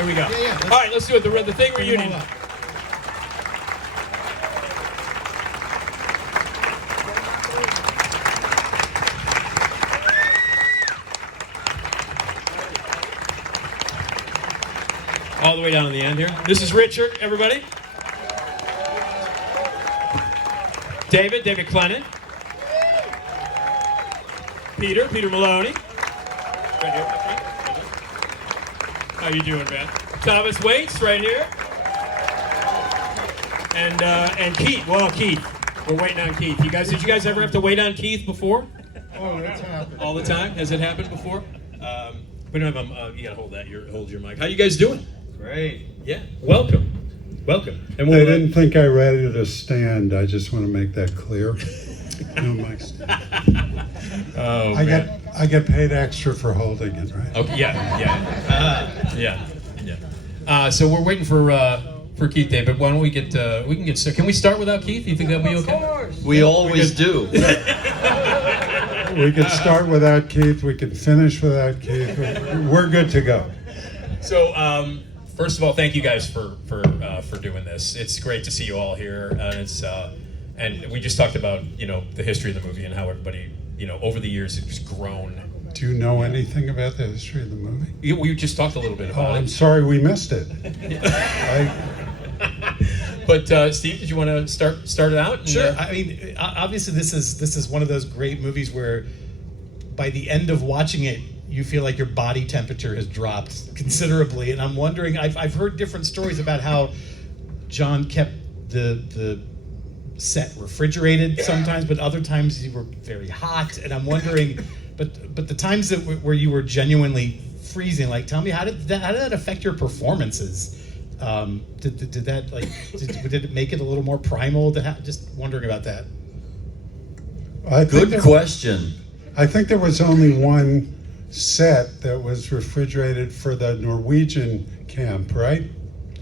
Here we go. Yeah. All right, let's do it. The Thing reunion. All the way down to the end here. This is Richard, everybody. David Clennon. Peter Maloney. Right here, my friend. How you doing, man? Thomas Waits, right here. And Keith. Well, Keith. We're waiting on Keith. Did you guys ever have to wait on Keith before? Oh, that's happened. All the time? Has it happened before? We don't have you gotta hold your mic. How you guys doing? Great. Yeah. Welcome. And I didn't think I ready to stand. I just want to make that clear. No mic stand. Oh, I get paid extra for holding it, right? Okay. Yeah. So we're waiting for Keith Day, but why don't we get can we start without Keith? You think that'll be okay? Of course. We always do. We can start without Keith. We can finish without Keith. We're good to go. So, first of all, thank you guys for doing this. It's great to see you all here, and we just talked about the history of the movie and how everybody over the years it's grown. Do you know anything about the history of the movie? We just talked a little bit about it. I'm sorry we missed it. But Steve, did you want to start it out? Sure. I mean, obviously, this is one of those great movies where, by the end of watching it, you feel like your body temperature has dropped considerably. And I'm wondering, I've heard different stories about how John kept the set refrigerated sometimes, but other times you were very hot. And I'm wondering, but the times where you were genuinely freezing, like, tell me, how did that affect your performances? Did it make it a little more primal? Just wondering about that. Good question. I think there was only one set that was refrigerated for the Norwegian camp, right?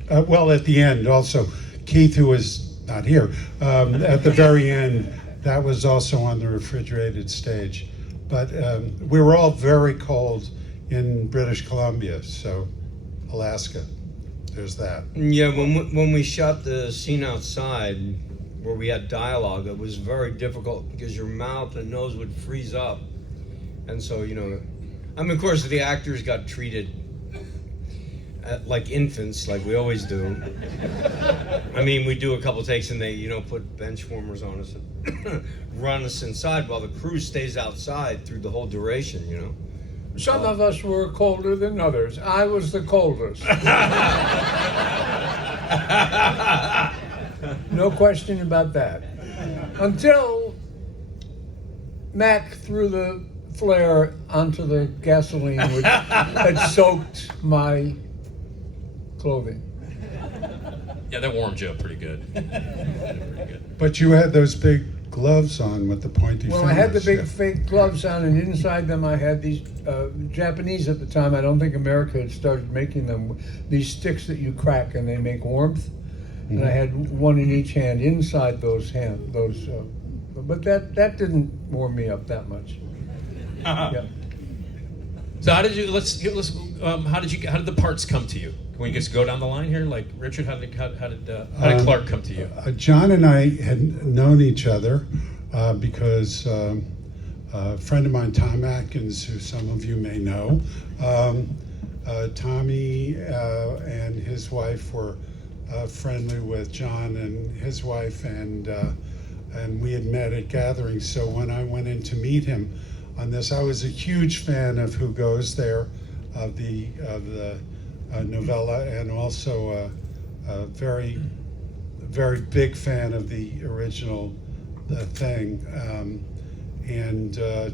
Well, at the end also, Keith, who was not here, at the very end, that was also on the refrigerated stage. But we were all very cold in British Columbia, so Alaska. There's that. Yeah, when we shot the scene outside where we had dialogue, it was very difficult because your mouth and nose would freeze up. And so, of course, the actors got treated like infants, like we always do. I mean, we do a couple takes and they, put bench warmers on us and run us inside while the crew stays outside through the whole duration, Some of us were colder than others. I was the coldest. No question about that. Until Mac threw the flare onto the gasoline, which had soaked my clothing. Yeah, that warmed you up pretty good. But you had those big gloves on with the pointy fingers. Well, I had the big fake gloves on, and inside them I had these Japanese at the time. I don't think America had started making them. These sticks that you crack and they make warmth. And I had one in each hand inside those but that didn't warm me up that much. Yeah. So how did the parts come to you? Can we just go down the line here? Like Richard, how did Clark come to you? John and I had known each other because a friend of mine, Tom Atkins, who some of you may know, Tommy and his wife were friendly with John and his wife, and we had met at gatherings. So when I went in to meet him on this, I was a huge fan of Who Goes There, of the novella, and also a very, very big fan of the original Thing.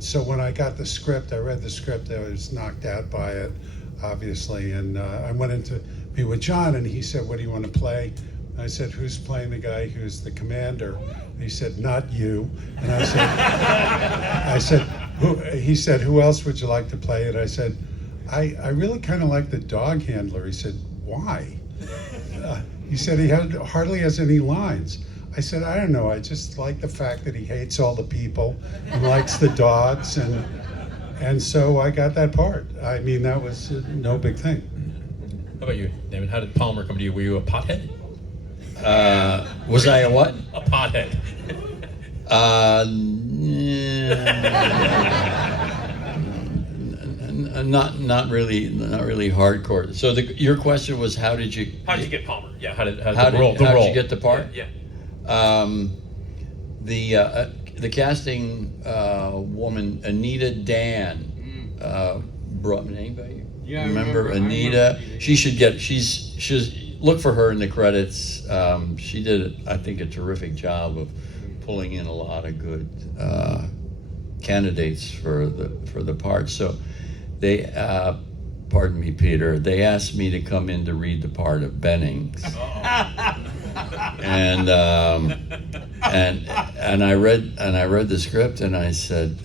So when I got the script, I read the script, I was knocked out by it, obviously, and I went in to meet with John, and he said, "What do you want to play?" I said, "Who's playing the guy who's the commander?" And he said, "Not you." And I said, he said, "Who else would you like to play it?" I said, I really kind of like the dog handler. He said, "Why?" He said he hardly has any lines. I said, "I don't know. I just like the fact that he hates all the people and likes the dogs, and so I got that part. I mean, that was no big thing." How about you, David? How did Palmer come to you? Were you a pothead? Was I a what? A pothead. Not really hardcore. So your question was, how did you get Palmer? Yeah, how did how the did, role? how did you get the part? Yeah. The casting woman Anita Dan brought me. Anybody? Yeah, I remember remember Anita? Anita. She should get. She's look for her in the credits. She did, I think, a terrific job of pulling in a lot of good candidates for the part. So they, pardon me, Peter. They asked me to come in to read the part of Bennings, and I read the script, and I said,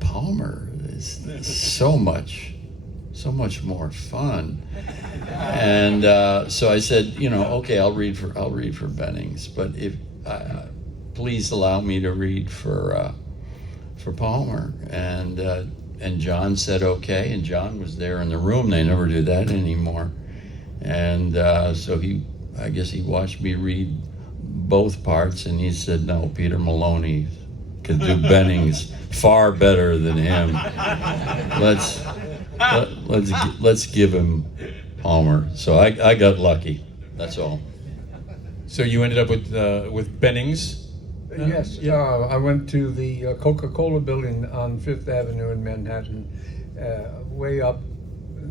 Palmer is so much more fun. And so I said, okay, I'll read for Bennings, but if please allow me to read for Palmer. And John said okay, and John was there in the room. They never do that anymore. And so I guess he watched me read both parts, and he said, no, Peter Maloney could do Bennings far better than him. Let's give him Palmer. So I got lucky. That's all. So you ended up with Bennings. Yes, I went to the Coca-Cola building on Fifth Avenue in Manhattan, way up.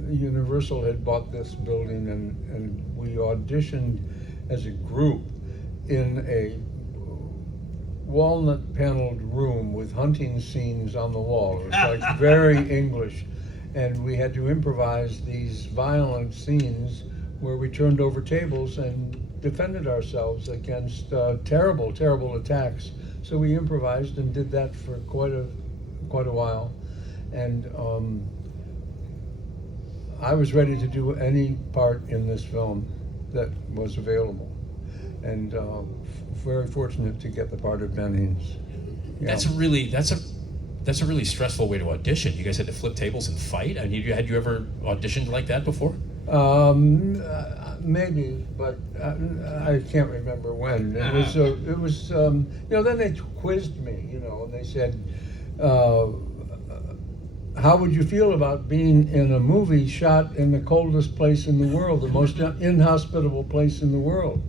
Universal had bought this building, and we auditioned as a group in a walnut-paneled room with hunting scenes on the wall. It was like very English, and we had to improvise these violent scenes where we turned over tables and defended ourselves against terrible, terrible attacks. So we improvised and did that for quite a while, and I was ready to do any part in this film that was available, and very fortunate to get the part of Bennings. Yeah. That's a really stressful way to audition. You guys had to flip tables and fight. I mean, had you ever auditioned like that before? Maybe, but I can't remember when. It was. Then they quizzed me, and they said, how would you feel about being in a movie shot in the coldest place in the world, the most inhospitable place in the world?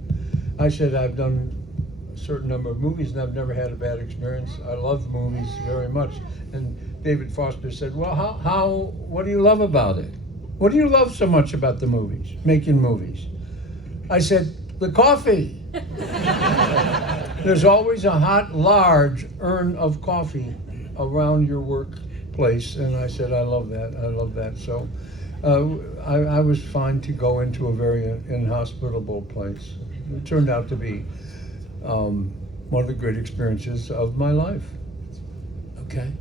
I said, I've done a certain number of movies and I've never had a bad experience. I love movies very much. And David Foster said, well, what do you love about it? What do you love so much about the movies, making movies? I said, the coffee. There's always a hot, large urn of coffee around your workplace. And I said, I love that. So I was fine to go into a very inhospitable place. It turned out to be one of the great experiences of my life. Okay.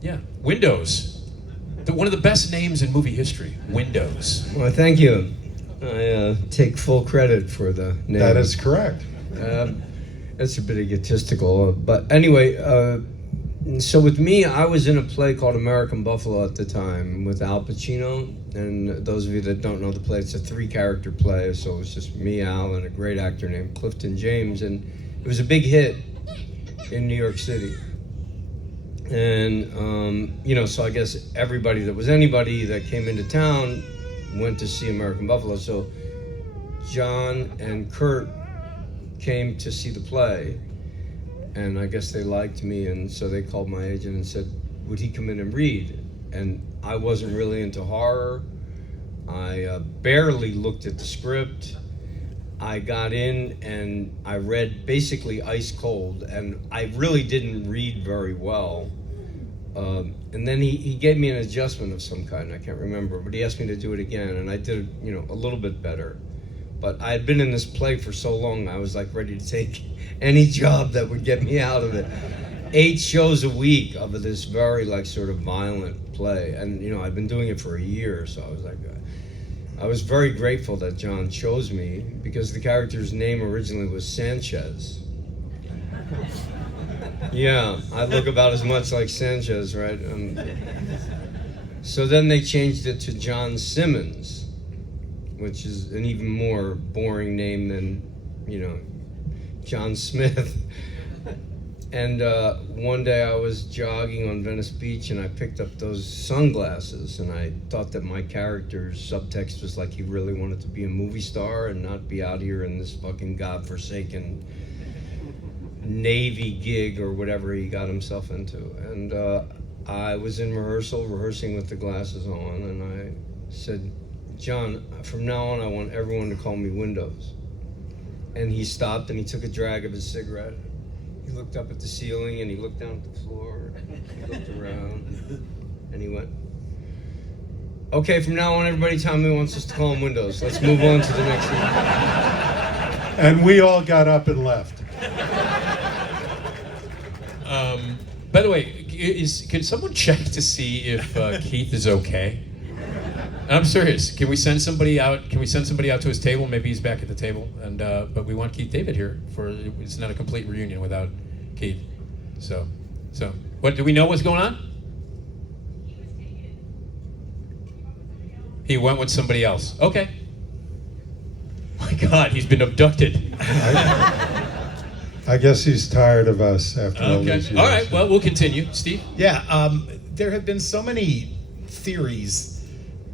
Yeah. Windows. One of the best names in movie history. Windows. Well, thank you. I take full credit for the name. That is correct. That's a bit egotistical, but anyway. So with me, I was in a play called American Buffalo at the time with Al Pacino. And those of you that don't know the play, it's a 3-character play. So it was just me, Al, and a great actor named Clifton James. And it was a big hit in New York City. And, so I guess anybody that came into town went to see American Buffalo. So John and Kurt came to see the play. And I guess they liked me, and so they called my agent and said, would he come in and read? And I wasn't really into horror. I barely looked at the script. I got in and I read basically ice cold, and I really didn't read very well. And then he gave me an adjustment of some kind, I can't remember, but he asked me to do it again, and I did, a little bit better. But I had been in this play for so long, I was like ready to take any job that would get me out of it. 8 shows a week of this very sort of violent play. And, I've been doing it for a year, so I was very grateful that John chose me because the character's name originally was Sanchez. Yeah, I look about as much like Sanchez, right? So then they changed it to John Simmons, which is an even more boring name than, John Smith. And one day I was jogging on Venice Beach and I picked up those sunglasses, and I thought that my character's subtext was like he really wanted to be a movie star and not be out here in this fucking godforsaken Navy gig or whatever he got himself into. And I was in rehearsing with the glasses on, and I said, John, from now on I want everyone to call me Windows. And he stopped and he took a drag of his cigarette. He looked up at the ceiling and he looked down at the floor. He looked around and he went, okay, from now on everybody tell me wants us to call him Windows. Let's move on to the next one. And we all got up and left. By the way, can someone check to see if Keith is okay? I'm serious. Can we send somebody out? Can we send somebody out to his table? Maybe he's back at the table. And but we want Keith David here for. It's not a complete reunion without Keith. So, what do we know? What's going on? He went with somebody else. Okay. My God, he's been abducted. I guess he's tired of us after all Okay. these years. All right. Well, we'll continue. Steve. Yeah, there have been so many theories,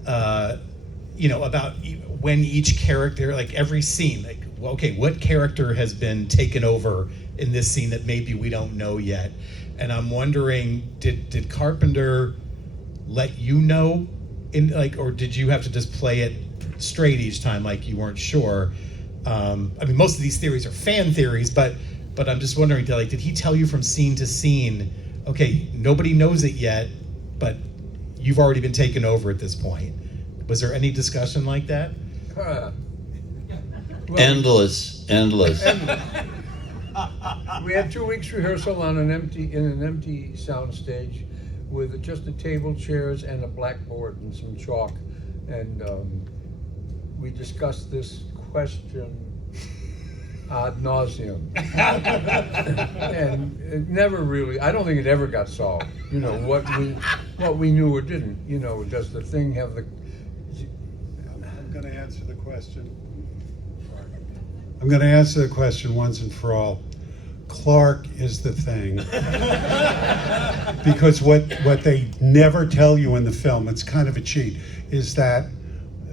about when each character, like every scene, like, well, okay, what character has been taken over in this scene that maybe we don't know yet? And I'm wondering, did Carpenter let you know, or did you have to just play it straight each time, like you weren't sure? Most of these theories are fan theories, but I'm just wondering, did he tell you from scene to scene, okay, nobody knows it yet, but you've already been taken over at this point? Was there any discussion like that? Well, Endless. we had 2 weeks rehearsal in an empty sound stage with just a table, chairs, and a blackboard and some chalk. And we discussed this question ad nauseum. And it never really, I don't think it ever got solved. What we knew or didn't. Does the thing have the... I'm going to answer the question. I'm going to answer the question once and for all. Clark is the thing. Because what they never tell you in the film, it's kind of a cheat, is that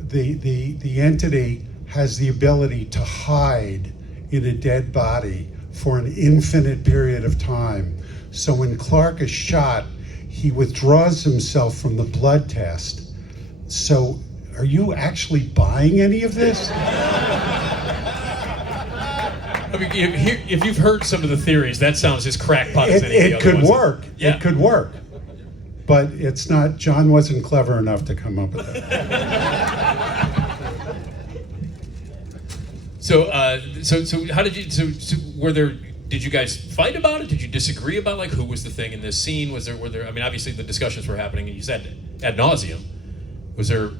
the entity has the ability to hide in a dead body for an infinite period of time. So when Clark is shot, he withdraws himself from the blood test. So are you actually buying any of this? If you've heard some of the theories, that sounds as crackpot as any of the It other could ones. work. Yeah. It could work. But it's not, John wasn't clever enough to come up with it. So how did you? So were there? Did you guys fight about it? Did you disagree about who was the thing in this scene? Were there? Obviously the discussions were happening, and you said ad nauseum. Was there?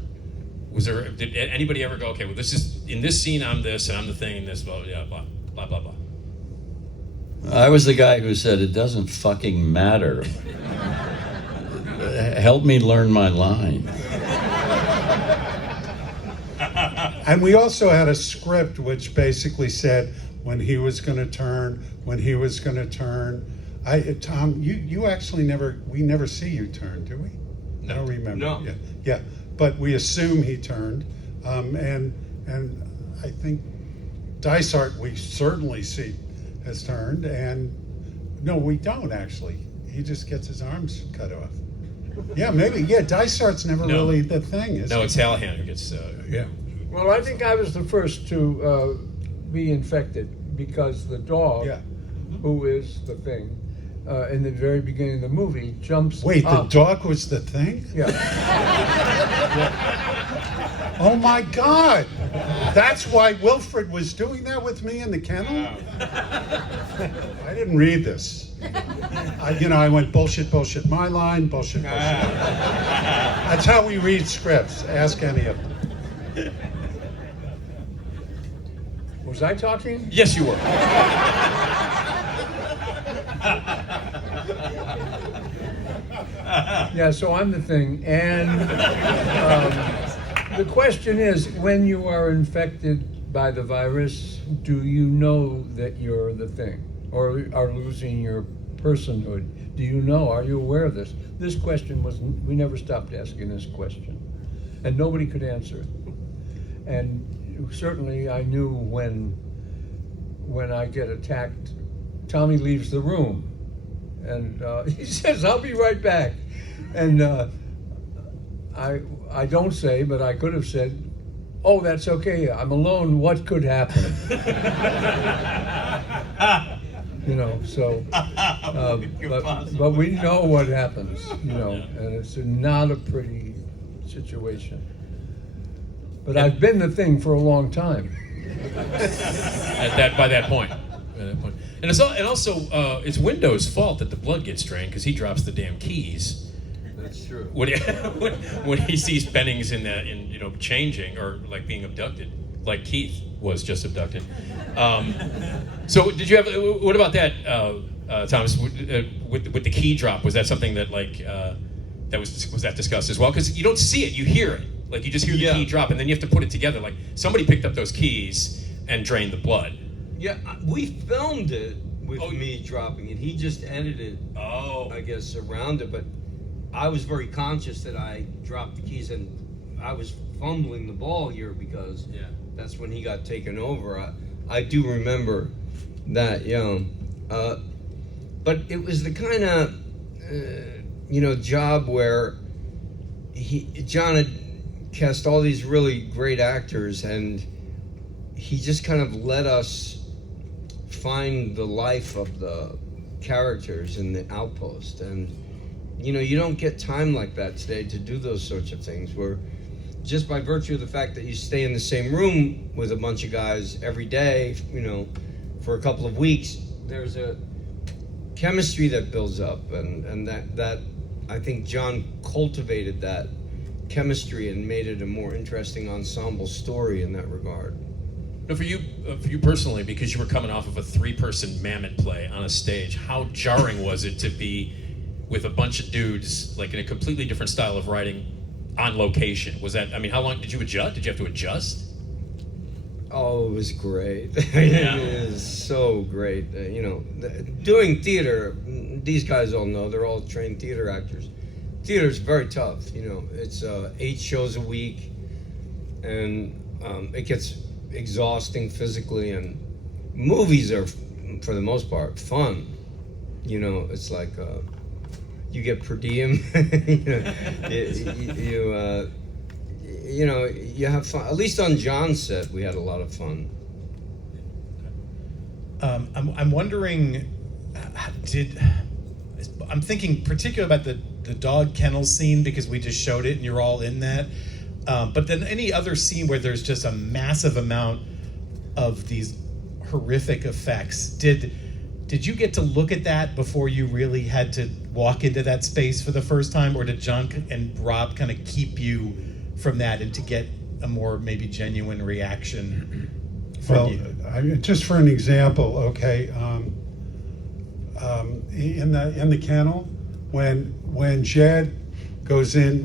Did anybody ever go? Okay, well, this is in this scene. I'm this, and I'm the thing in this. Blah blah blah blah blah. I was the guy who said it doesn't fucking matter. Help me learn my line. And we also had a script which basically said when he was going to turn, when he was going to turn. Tom, you actually we never see you turn, do we? No. I don't remember. No. Yeah. But we assume he turned, and I think Dysart we certainly see has turned, and no, we don't actually. He just gets his arms cut off. Yeah, maybe. Yeah, Dysart's never No. really the thing, is No, he? it's Hallahan who gets. Yeah. Well, I think I was the first to be infected because the dog, Yeah. who is the thing, in the very beginning of the movie, jumps Wait, up. the dog was the thing? Yeah. Oh my God! That's why Wilfred was doing that with me in the kennel? I didn't read this. I went bullshit, my line, bullshit. That's how we read scripts. Ask any of them. Was I talking? Yes, you were. Yeah, so I'm the thing. And the question is, when you are infected by the virus, do you know that you're the thing? Or are losing your personhood? Do you know? Are you aware of this? This question we never stopped asking this question. And nobody could answer it. And certainly I knew when I get attacked, Tommy leaves the room. And he says, "I'll be right back." And I don't say, but I could have said, "Oh, that's okay. I'm alone. What could happen?" So, but we know what happens, and it's not a pretty situation. But I've been the thing for a long time. By that point. And also it's Windows' fault that the blood gets drained because he drops the damn keys. That's true. When he sees Bennings in changing or like being abducted, like Keith was just abducted. So did you have? What about that, Thomas? With the key drop, was that something that was that discussed as well? Because you don't see it, you hear it. Like you just hear the key drop, and then you have to put it together. Like somebody picked up those keys and drained the blood. Yeah, we filmed it with me dropping it. He just edited, I guess, around it. But I was very conscious that I dropped the keys, and I was fumbling the ball here because that's when he got taken over. I do remember that, but it was the kind of, job where John had cast all these really great actors, and he just kind of let us find the life of the characters in the outpost. And you don't get time like that today to do those sorts of things, where just by virtue of the fact that you stay in the same room with a bunch of guys every day, for a couple of weeks, there's a chemistry that builds up, and that I think John cultivated that chemistry and made it a more interesting ensemble story in that regard. No, for you personally, because you were coming off of a 3-person Mammoth play on a stage, how jarring was it to be with a bunch of dudes, like in a completely different style of writing, on location? Was that? I mean, how long did you adjust? Did you have to adjust? Oh, it was great. It is so great. Doing theater, these guys all know, they're all trained theater actors. Theater is very tough. It's 8 shows a week, and it gets exhausting physically. And movies are, for the most part, fun. It's like you get per diem. You have fun. At least on John's set, we had a lot of fun. I'm wondering, I'm thinking particularly about the dog kennel scene, because we just showed it and you're all in that. But then any other scene where there's just a massive amount of these horrific effects, did you get to look at that before you really had to walk into that space for the first time, or did John and Rob kind of keep you from that and to get a more maybe genuine reaction from you? Just for an example, okay, in the kennel, when Jed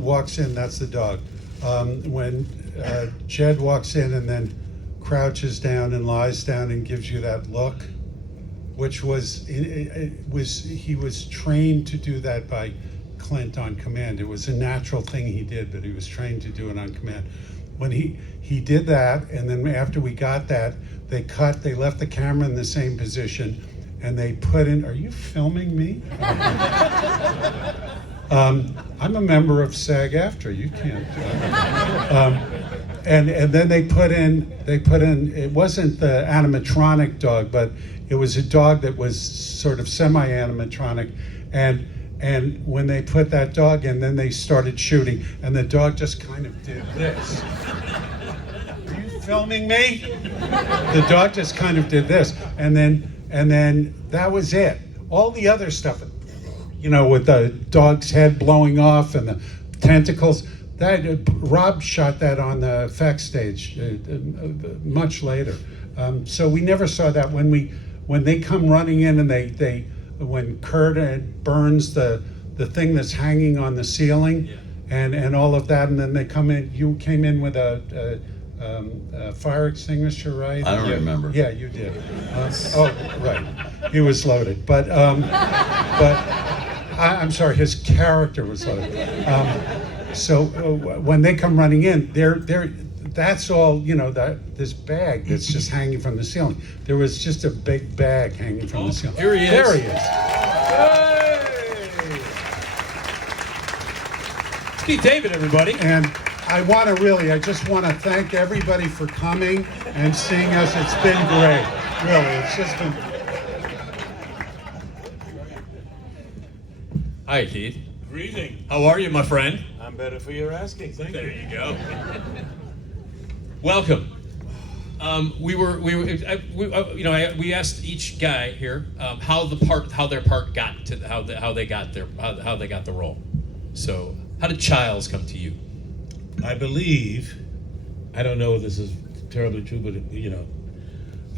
walks in, that's the dog. When Jed walks in and then crouches down and lies down and gives you that look, which he was trained to do that by Clint on command. It was a natural thing he did, but he was trained to do it on command. When he did that, and then after we got that, they left the camera in the same position, and they put in, are you filming me? I'm a member of SAG-AFTRA, you can't. And then they put in, it wasn't the animatronic dog, but it was a dog that was sort of semi-animatronic, and when they put that dog in, then they started shooting, and the dog just kind of did this. Are you filming me? The dog just kind of did this, and then that was it. All the other stuff, with the dog's head blowing off and the tentacles, Rob shot that on the effects stage much later. So we never saw that when they come running in, and when Kurt burns the the thing that's hanging on the ceiling, and all of that, and then they come in. You came in with a fire extinguisher, right? I don't remember. Yeah, you did. Oh, right. He was loaded, but I'm sorry, his character was loaded. So when they come running in, that's all, this bag that's just hanging from the ceiling. There was just a big bag hanging from the ceiling. Here he is. There he is. It's Keith David, everybody. And I just want to thank everybody for coming and seeing us. It's been great. Really, it's just been. Hi, Keith. Greeting. How are you, my friend? I'm better for your asking. Thank There you. you go. Welcome. We asked each guy here how their part got to how they got the role. So, how did Childs come to you? I believe, I don't know if this is terribly true, but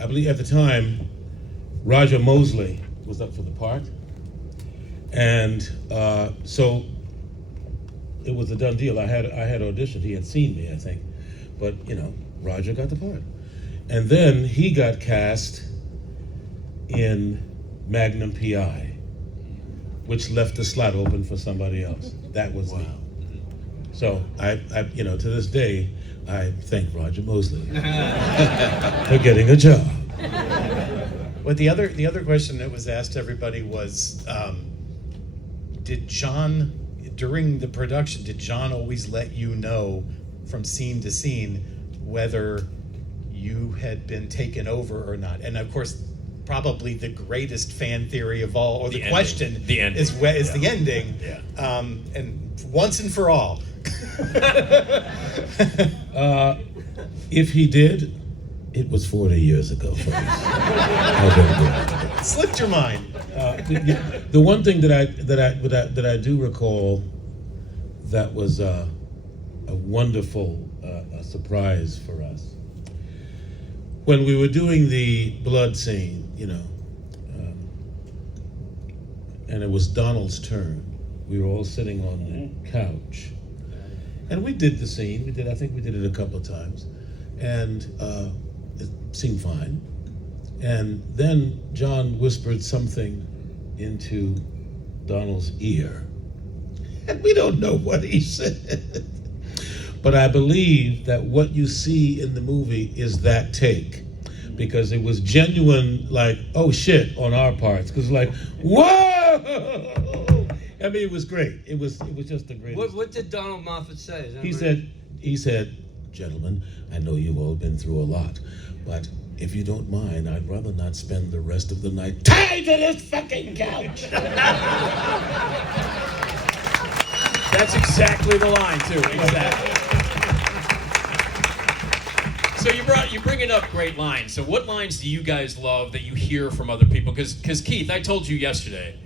I believe at the time, Roger Mosley was up for the part, and so it was a done deal. I had auditioned. He had seen me, I think, but Roger got the part, and then he got cast in Magnum PI, which left the slot open for somebody else. That was me. So I to this day, I thank Roger Mosley for getting a job. But the other question that was asked to everybody was, did John, during the production, did John always let you know from scene to scene whether you had been taken over or not? And of course, probably the greatest fan theory of all, or the question, ending. is the ending. Yeah. And once and for all. If he did, it was 40 years ago, folks. I better go. Slipped your mind. The one thing that I do recall that was a wonderful surprise for us when we were doing the blood scene, and it was Donald's turn. We were all sitting on the couch, and we did the scene. I think we did it a couple of times, and it seemed fine. And then John whispered something into Donald's ear, and we don't know what he said. But I believe that what you see in the movie is that take, because it was genuine, like, oh shit, on our parts, because like, whoa! I mean, it was great. It was just the greatest. What did Donald Moffat say? Is that He said, gentlemen, I know you've all been through a lot, but if you don't mind, I'd rather not spend the rest of the night tied to this fucking couch. That's exactly the line, too. Exactly. So you're bringing up great lines. So what lines do you guys love that you hear from other people? Because Keith, I told you yesterday,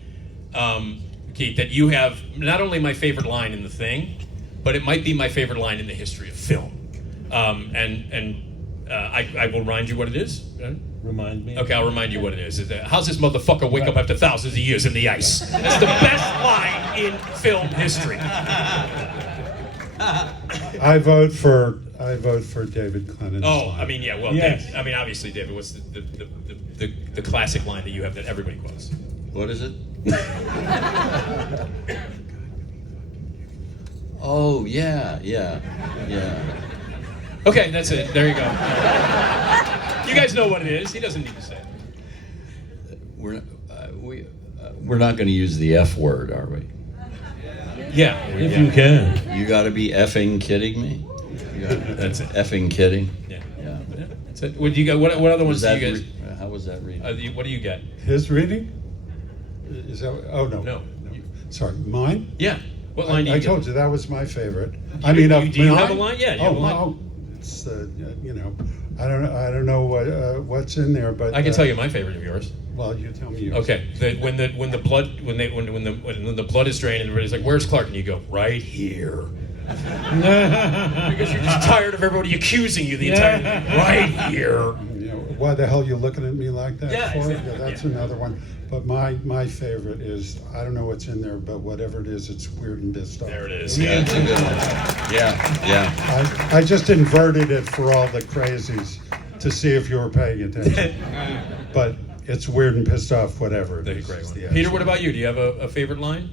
Keith, that you have not only my favorite line in The Thing, but it might be my favorite line in the history of film. I will remind you what it is. Remind me. Okay, I'll remind you what it is. How's this motherfucker wake up after thousands of years in the ice? That's the best line in film history. I vote for David Clennan's Oh, line. I mean, yeah, well, Yes. David, I mean, obviously, David, what's the classic line that you have that everybody quotes? What is it? Oh, yeah. Okay, that's it. There you go. You guys know what it is. He doesn't need to say it. We're not going to use the F word, are we? Yeah. If you can. You got to be effing kidding me. That's it. Effing kidding. Yeah. Yeah. That's it. What do you got? What other ones do you guys? How was that read? What do you get? His reading? Is that? Oh no. No. Sorry, mine. Yeah. What line do you I get? told you that was my favorite. Do you have a line? Yeah, you have a line. Oh, it's I don't know what's in there, but I can tell you my favorite of yours. Well, you tell me yours. Okay, when the blood is drained and everybody's like, "Where's Clark?" and you go, "Right here," because you're just tired of everybody accusing you the entire time. Right here. Why the hell you looking at me like that Yeah, for? exactly. Yeah, that's Yeah. another one. But my favorite is, I don't know what's in there, but whatever it is, it's weird and pissed off. There it is. Yeah. Yeah. I just inverted it for all the crazies to see if you were paying attention. But it's weird and pissed off, whatever it That's a is. great It's one. the Peter, action. what about you? Do you have a favorite line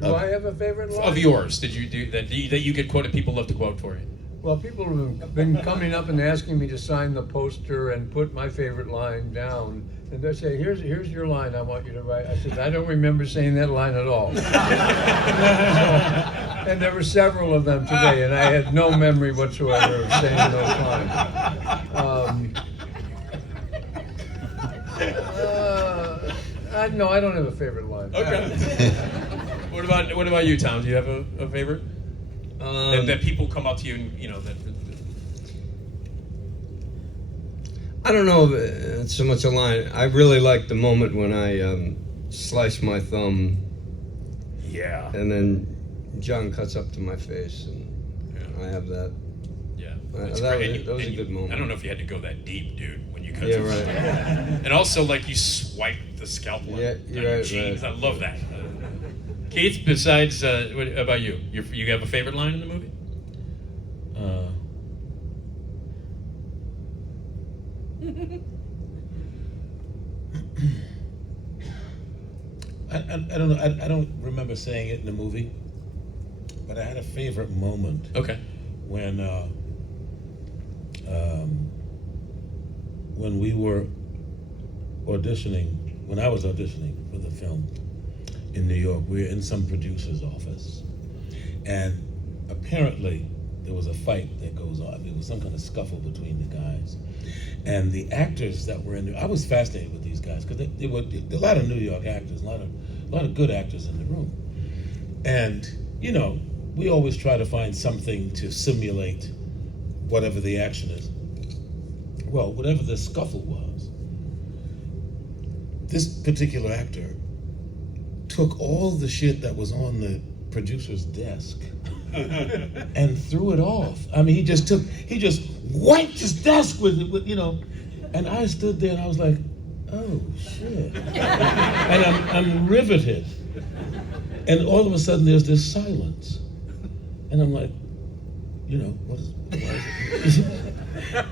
Do I have a favorite line? of yours? Did you do that you could quote and people love to quote for you? Well, people have been coming up and asking me to sign the poster and put my favorite line down. And they say, here's your line I want you to write. I said, I don't remember saying that line at all. And there were several of them today, and I had no memory whatsoever of saying those lines. No, I don't have a favorite line. Okay. What about you, Tom? Do you have a favorite? That people come up to you and that. I don't know if it's so much a line. I really like the moment when I slice my thumb Yeah. and then John cuts up to my face, and I have that. Yeah. That It's was great. a- that was a good moment. I don't know if you had to go that deep, dude, when you cut. Yeah, your- right. And also, like, you swipe the scalpel Yeah, on you're your right, jeans. right. I love that. Keith, besides, what about you? You have a favorite line in the movie? I don't know. I don't remember saying it in the movie, but I had a favorite moment Okay. when we were auditioning. When I was auditioning for the film in New York, we were in some producer's office, and apparently there was a fight that goes on. There was some kind of scuffle between the guys, and the actors that were in there. I was fascinated with these guys because there were a lot of New York actors, a lot of good actors in the room, and we always try to find something to simulate whatever the action is. Well, whatever the scuffle was, this particular actor took all the shit that was on the producer's desk and threw it off. I mean, he just wiped his desk with and I stood there and I was like, oh shit. And I'm riveted. And all of a sudden there's this silence. And I'm like, why is it?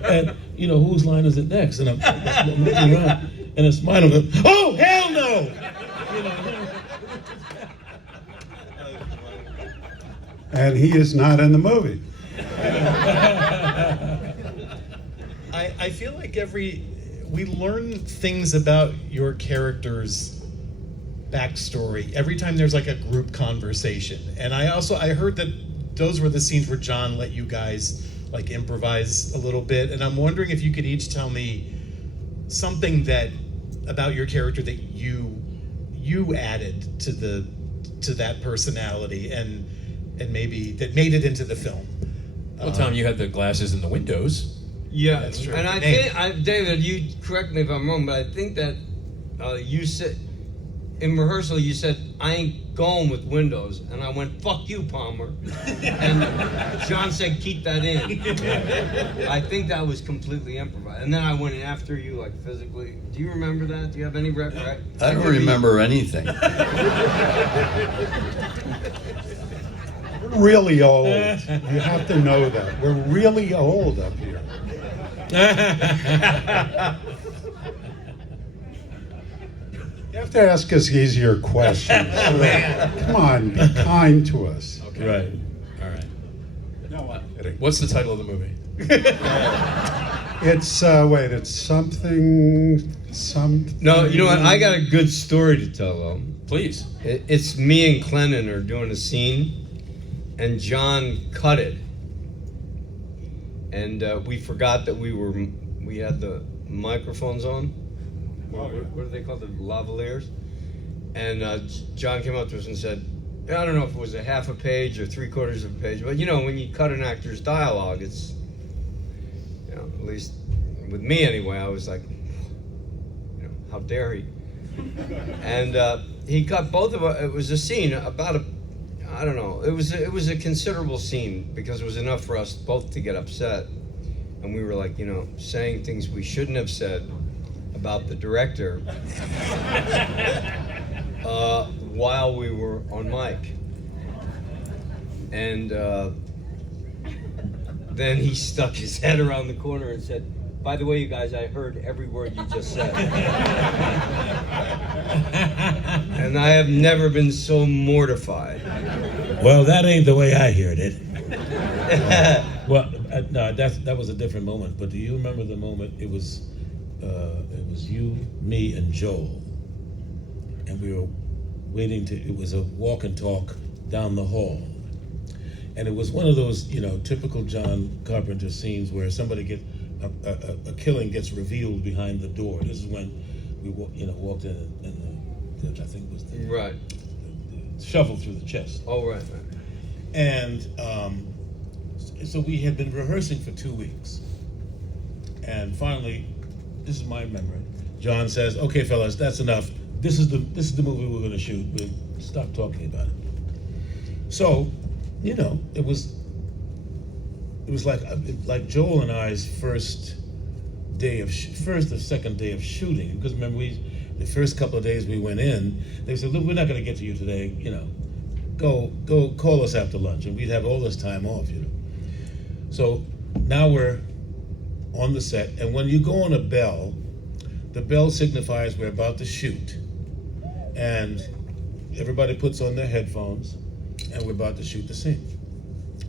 And whose line is it next? And I'm looking around and it's mine. I'm like, oh hell no! And he is not in the movie. I feel like we learn things about your character's backstory every time there's like a group conversation. And I heard that those were the scenes where John let you guys like improvise a little bit. And I'm wondering if you could each tell me something about your character that you added to that personality and maybe that made it into the film. Well, Tom, you had the glasses in the windows. Yeah, That's true. and I Name think, David, you correct me if I'm wrong, but I think that you said in rehearsal, you said, I ain't going with windows, and I went, fuck you, Palmer. And John said, keep that in. I think that was completely improvised. And then I went after you, like, physically. Do you remember that? Do you have any recollection? I don't remember anything. We're really old. You have to know that. We're really old up here. You have to ask us easier questions. Come on, be kind to us. Okay. Right. All right. No, I'm kidding. What's the title of the movie? It's it's something. No, you know what? I got a good story to tell, though. Please. It's me and Clennon are doing a scene, and John cut it. And we forgot that we had the microphones on. What are they called? The lavaliers. And John came up to us and said, I don't know if it was a half a page or 3/4 of a page, but when you cut an actor's dialogue, it's, at least with me anyway, I was like, how dare he? And he cut both of us. It was a scene about it was a considerable scene because it was enough for us both to get upset. and we were like, saying things we shouldn't have said about the director while we were on mic. And then he stuck his head around the corner and said, "By the way, you guys, I heard every word you just said." And I have never been so mortified. Well, that ain't the way I heard it. Well, no, that was a different moment. But do you remember the moment? It was you, me, and Joel, and we were waiting to. It was a walk and talk down the hall, and it was one of those typical John Carpenter scenes where somebody gets a killing gets revealed behind the door. This is when we walked in and I think it was the shovel through the chest. Oh, right. And so we had been rehearsing for 2 weeks. And finally, this is my memory, John says, "Okay, fellas, that's enough. This is the movie we're going to shoot. We'll stop talking about it." So, it was like Joel and I's first or second day of shooting. Because remember, the first couple of days we went in, they said, "Look, we're not going to get to you today. Go call us after lunch," and we'd have all this time off. So now we're on the set, and when you go on a bell, the bell signifies we're about to shoot, and everybody puts on their headphones, and we're about to shoot the scene.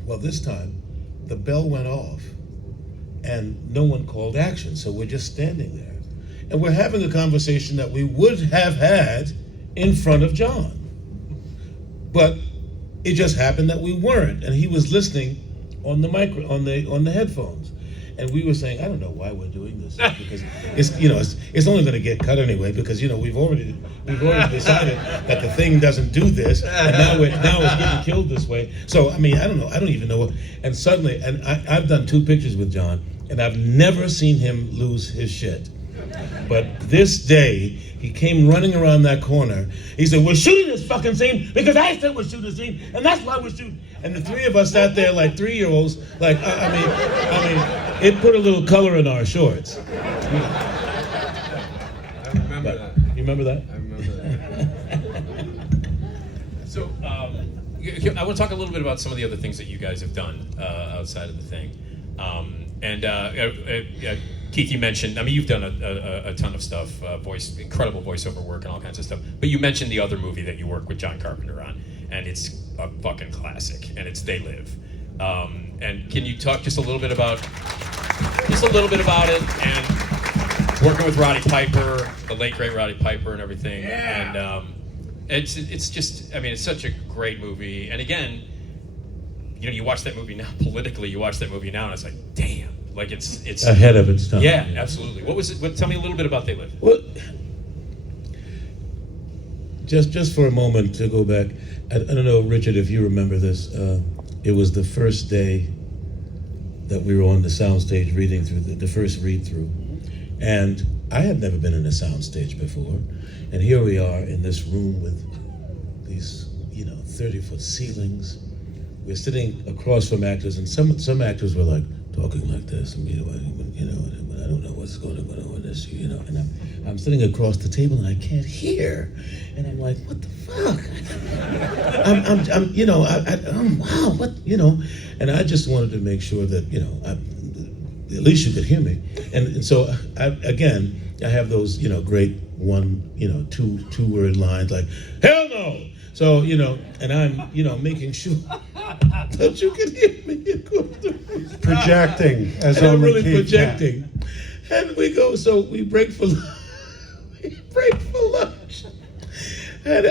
Well, this time, the bell went off, and no one called action, so we're just standing there. And we're having a conversation that we would have had in front of John. But it just happened that we weren't, and he was listening on the on the headphones. And we were saying, I don't know why we're doing this, because it's only going to get cut anyway, because we've already decided that the thing doesn't do this, and now it's getting killed this way. So I don't know, I don't even know what. And suddenly, I've done 2 pictures with John, and I've never seen him lose his shit. But this day, he came running around that corner. He said, "We're shooting this fucking scene because I said we're shooting this scene, and that's why we're shooting." And the 3 of us sat there like 3-year-olds. Like, I mean, it put a little color in our shorts. I remember that. You remember that? I remember that. So I want to talk a little bit about some of the other things that you guys have done outside of the thing. Keith, you mentioned, you've done a ton of stuff, incredible voiceover work and all kinds of stuff, but you mentioned the other movie that you work with John Carpenter on, and it's a fucking classic, and it's They Live. And can you talk just a little bit about it, and working with Roddy Piper, the late great Roddy Piper and everything, and it's just, it's such a great movie, and again, you watch that movie now, politically, you watch that movie now, and it's like, damn. Like it's ahead of its time. Yeah, absolutely. What was it? Tell me a little bit about They Live. Well, just for a moment to go back, I don't know, Richard, if you remember this. It was the first day that we were on the soundstage reading through the first read through, and I had never been in a soundstage before, and here we are in this room with these 30-foot ceilings. We're sitting across from actors, and some actors were like talking like this, and I don't know what's going on with this, and I'm sitting across the table and I can't hear, and I'm like, what the fuck? I'm wow, what, and I just wanted to make sure that at least you could hear me, and so I have those great two-word lines like hell no. So, and I'm, making sure that you can hear me. Projecting, as and I'm only really Keith projecting. Can. And we go, so we break for lunch. And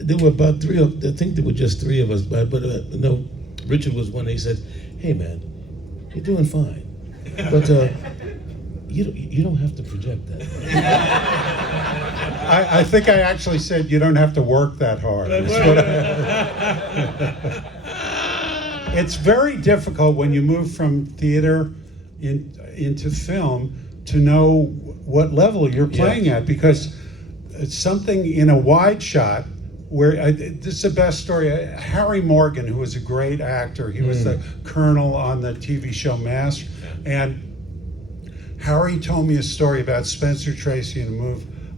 there were about 3 of, I think there were just 3 of us, but no, Richard was one. He said, "Hey man, you're doing fine, but you don't have to project that." I think I actually said you don't have to work that hard. It's very difficult when you move from theater into film to know what level you're playing at, because it's something in a wide shot this is the best story. Harry Morgan, who was a great actor, he was the colonel on the TV show Mask, and Harry told me a story about Spencer Tracy in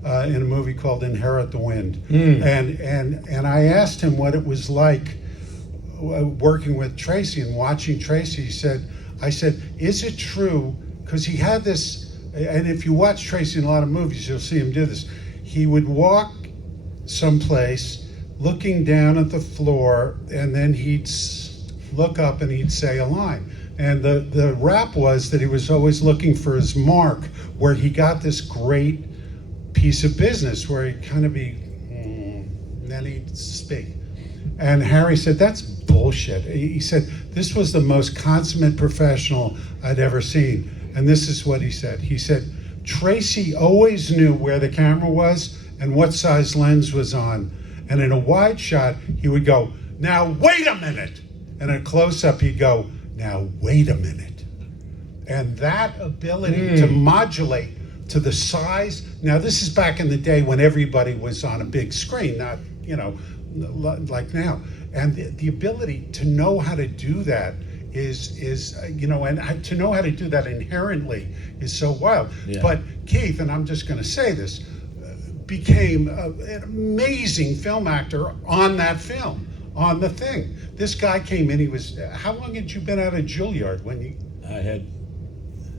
a movie called Inherit the Wind, and I asked him what it was like working with Tracy and watching Tracy. I said, is it true? Because he had this, and if you watch Tracy in a lot of movies, you'll see him do this. He would walk someplace looking down at the floor, and then he'd look up and he'd say a line. And the rap was that he was always looking for his mark, where he got this great piece of business where he'd kind of be, and then he'd speak. And Harry said, that's bullshit. He said, this was the most consummate professional I'd ever seen. And this is what he said. He said, Tracy always knew where the camera was and what size lens was on. And in a wide shot, he would go, now wait a minute. And in a close-up, he'd go, now wait a minute. And that ability to modulate to the size. Now, this is back in the day when everybody was on a big screen, not, like now. And the ability to know how to do that is and to know how to do that inherently is so wild. Yeah. But Keith, and I'm just going to say this, became an amazing film actor on that film, on The Thing. This guy came in, how long had you been out of Juilliard when you? I had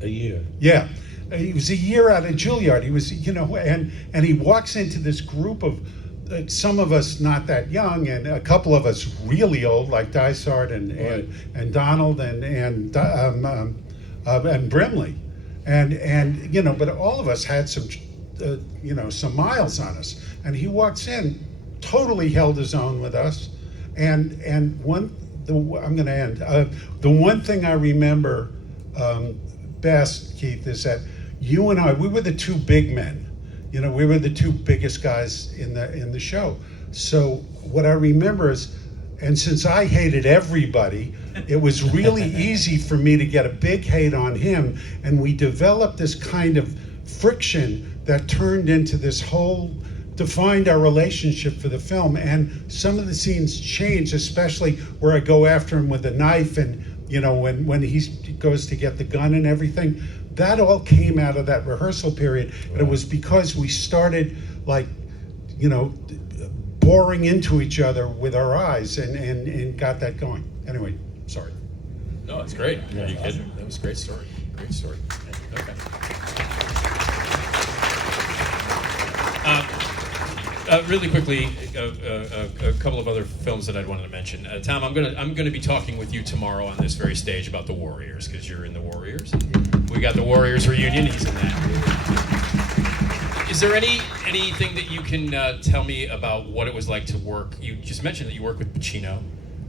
a year. Yeah. He was a year out of Juilliard. He was, and he walks into this group of, some of us not that young, and a couple of us really old, like Dysart and Donald and Brimley, and but all of us had some miles on us. And he walks in, totally held his own with us, and I'm going to end. The one thing I remember best, Keith, is that you and I, we were the two big men. We were the two biggest guys in the show. So what I remember is, and since I hated everybody, it was really easy for me to get a big hate on him, and we developed this kind of friction that turned into this whole, defined our relationship for the film. And some of the scenes changed, especially where I go after him with a knife, and when he goes to get the gun and everything. That all came out of that rehearsal period, and it was because we started boring into each other with our eyes and got that going. Anyway, sorry. No, it's great. Yeah, you kidding? That was a great story. Great story. Okay. Really quickly, a couple of other films that I'd wanted to mention. Tom, I'm gonna be talking with you tomorrow on this very stage about the Warriors, because you're in the Warriors. We got the Warriors reunion. He's in that. Is there anything that you can tell me about what it was like to work? You just mentioned that you worked with Pacino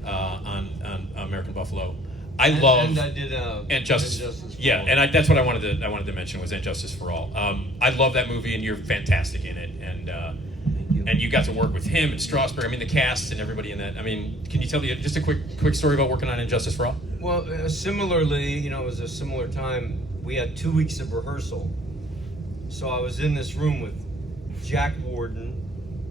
on American Buffalo. And I did And Justice for All. And that's what I wanted to mention was And Justice for All. I love that movie, and you're fantastic in it. And you got to work with him and Strasberg. I mean, the cast and everybody in that. I mean, can you tell me just a quick story about working on And Justice for All? Well, similarly, it was a similar time. We had 2 weeks of rehearsal. So I was in this room with Jack Warden,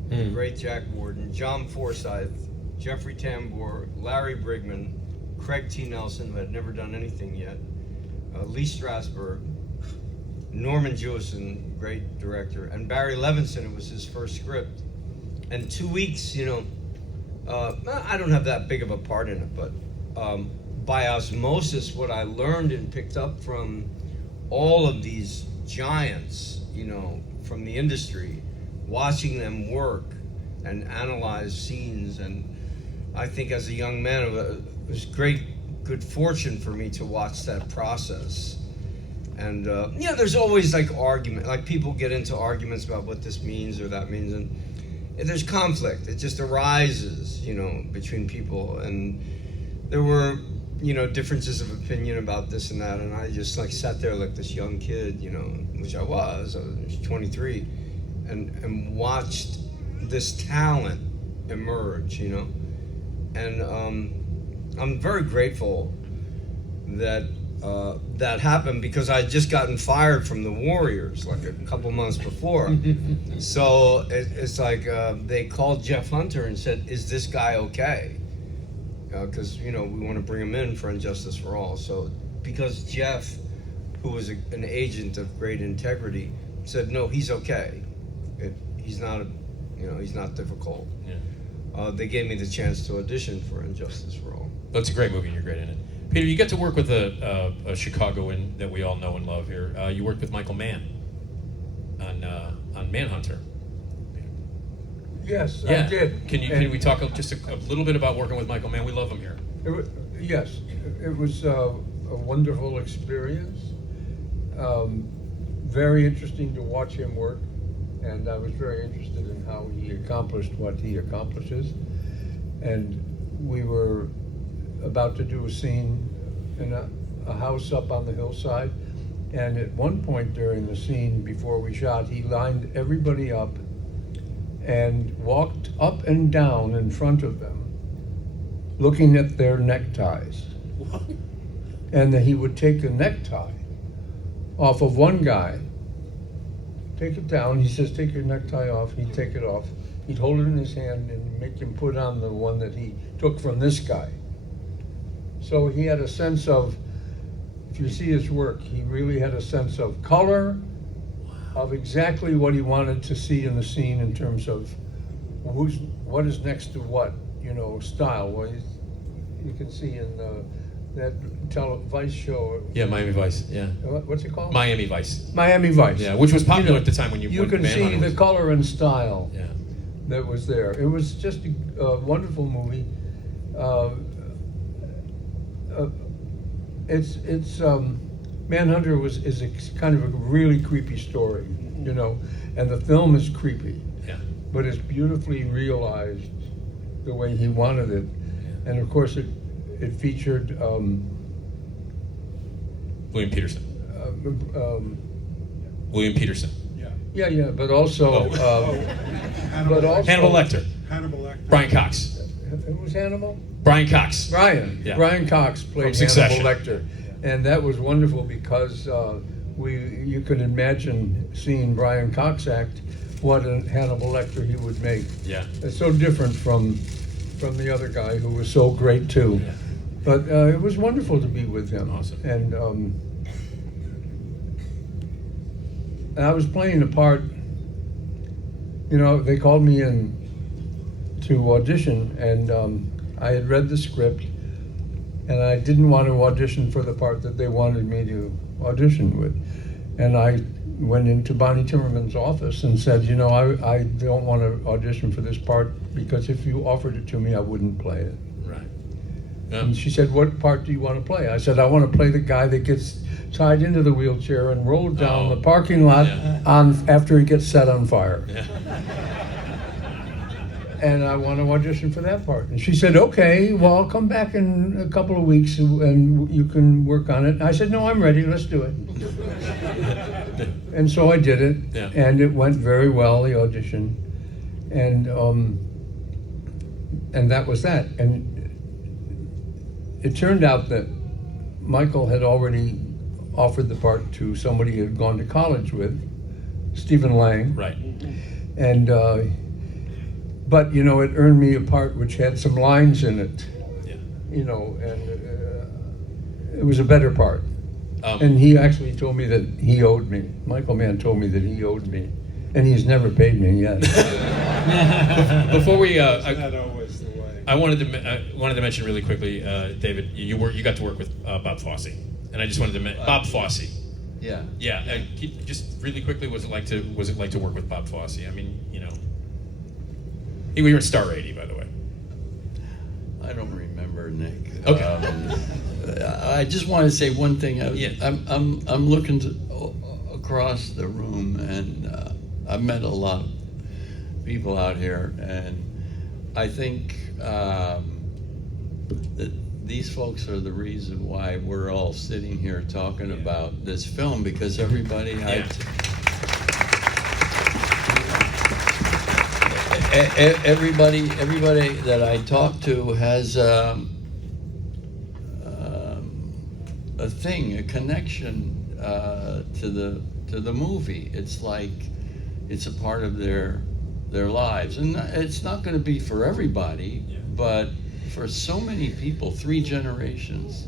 the great Jack Warden, John Forsythe, Jeffrey Tambor, Larry Brigman, Craig T. Nelson, who had never done anything yet, Lee Strasberg, Norman Jewison, great director, and Barry Levinson. It was his first script. And 2 weeks, I don't have that big of a part in it, but by osmosis, what I learned and picked up from all of these giants, from the industry, watching them work and analyze scenes. And I think as a young man, it was good fortune for me to watch that process. And there's always argument, people get into arguments about what this means or that means, and there's conflict. It just arises, between people, and there were, differences of opinion about this and that, and I just sat there like this young kid, which I was 23, and watched this talent emerge, and I'm very grateful that that happened because I had just gotten fired from the Warriors like a couple months before. So it's like they called Jeff Hunter and said, "Is this guy okay?" Because we want to bring him in for Injustice for All. So because Jeff, who was an agent of great integrity, said, "No, he's okay. He's not he's not difficult." Yeah. They gave me the chance to audition for Injustice for All. That's a great movie, and you're great in it. Peter, you get to work with a Chicagoan that we all know and love here. You worked with Michael Mann on Manhunter. Yes, Yeah. I did. Can we talk just a little bit about working with Michael Mann? We love him here. Yes, it was a wonderful experience. Very interesting to watch him work, and I was very interested in how he accomplished what he accomplishes. And we were about to do a scene in a house up on the hillside, and at one point during the scene before we shot, he lined everybody up and walked up and down in front of them looking at their neckties. And then he would take a necktie off of one guy, take it down, he says, "Take your necktie off," he'd take it off, he'd hold it in his hand and make him put on the one that he took from this guy. So he had a sense of, if you see his work, he really had a sense of color, of exactly what he wanted to see in the scene in terms of what is next to what, style. Well, you can see in that Vice show. Yeah, Miami Vice. Yeah. What's it called? Miami Vice. Miami Vice. Yeah, which was popular at the time when You when can see Manhunter the color and style Yeah. that was there. It was just a wonderful movie. It's Manhunter is a kind of a really creepy story, and the film is creepy, Yeah. but it's beautifully realized the way he wanted it, and of course it featured William Peterson. William Peterson. yeah, but also Hannibal Lecter. Hannibal Lecter. Brian Cox. Who was Hannibal? Brian Cox. Brian. Brian Cox played Succession. Hannibal Lecter, and that was wonderful because you could imagine seeing Brian Cox act what a Hannibal Lecter he would make. Yeah. It's so different from the other guy who was so great too. Yeah. But it was wonderful to be with him. Awesome. And I was playing the part. They called me in to audition, and I had read the script, and I didn't want to audition for the part that they wanted me to audition with. And I went into Bonnie Timmerman's office and said, I don't want to audition for this part because if you offered it to me, I wouldn't play it. Right. Yeah. And she said, "What part do you want to play?" I said, "I want to play the guy that gets tied into the wheelchair and rolled down the parking lot after he gets set on fire." Yeah. And I want to audition for that part. And she said, "Okay, well, I'll come back in a couple of weeks and you can work on it." I said, "No, I'm ready. Let's do it." And so I did it, Yeah. and it went very well, the audition. And that was that. And it turned out that Michael had already offered the part to somebody he had gone to college with, Stephen Lang. Right. And but it earned me a part which had some lines in it, Yeah. and it was a better part. And he actually told me that he owed me. Michael Mann told me that he owed me, and he's never paid me yet. Before we, Not always the way. I wanted to mention really quickly, David, you got to work with Bob Fosse, and I just wanted to Bob Fosse. Yeah. Yeah, just really quickly, was it like to work with Bob Fosse? I mean, we were at Star 80, by the way. I don't remember, Nick. Okay. I just want to say one thing. Yeah. I'm looking across the room, and I've met a lot of people out here, and I think that these folks are the reason why we're all sitting here talking about this film, because everybody everybody that I talk to has a thing, a connection to the movie. It's like it's a part of their lives, and it's not going to be for everybody, but for so many people, 3 generations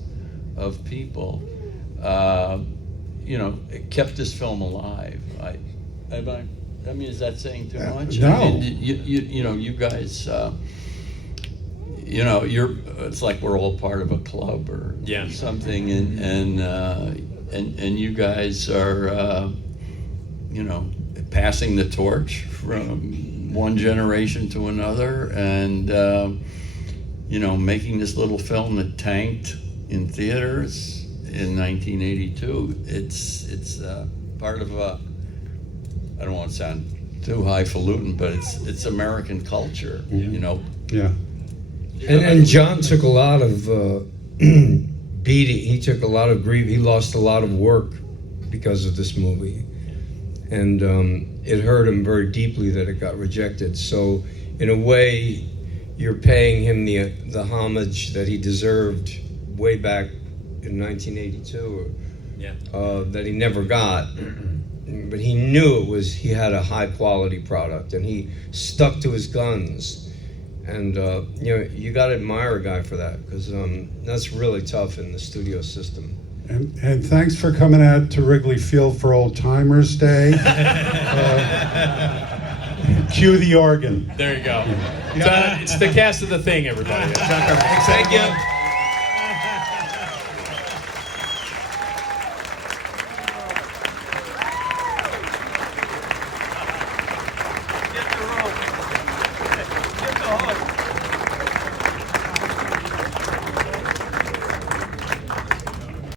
of people, it kept this film alive. I mean, is that saying too much? No. I mean, you guys, it's like we're all part of a club or something, and you guys are, passing the torch from one generation to another, and making this little film that tanked in theaters in 1982. It's part of a. I don't want to sound too highfalutin, but it's American culture. Yeah. And John took a lot of beating. He took a lot of grief. He lost a lot of work because of this movie, and it hurt him very deeply that it got rejected. So, in a way, you're paying him the homage that he deserved way back in 1982, that he never got. But he knew he had a high quality product, and he stuck to his guns. And you got to admire a guy for that, because that's really tough in the studio system. And thanks for coming out to Wrigley Field for Old Timers Day. Cue the organ. There you go. It's the cast of The Thing, everybody. Thank you.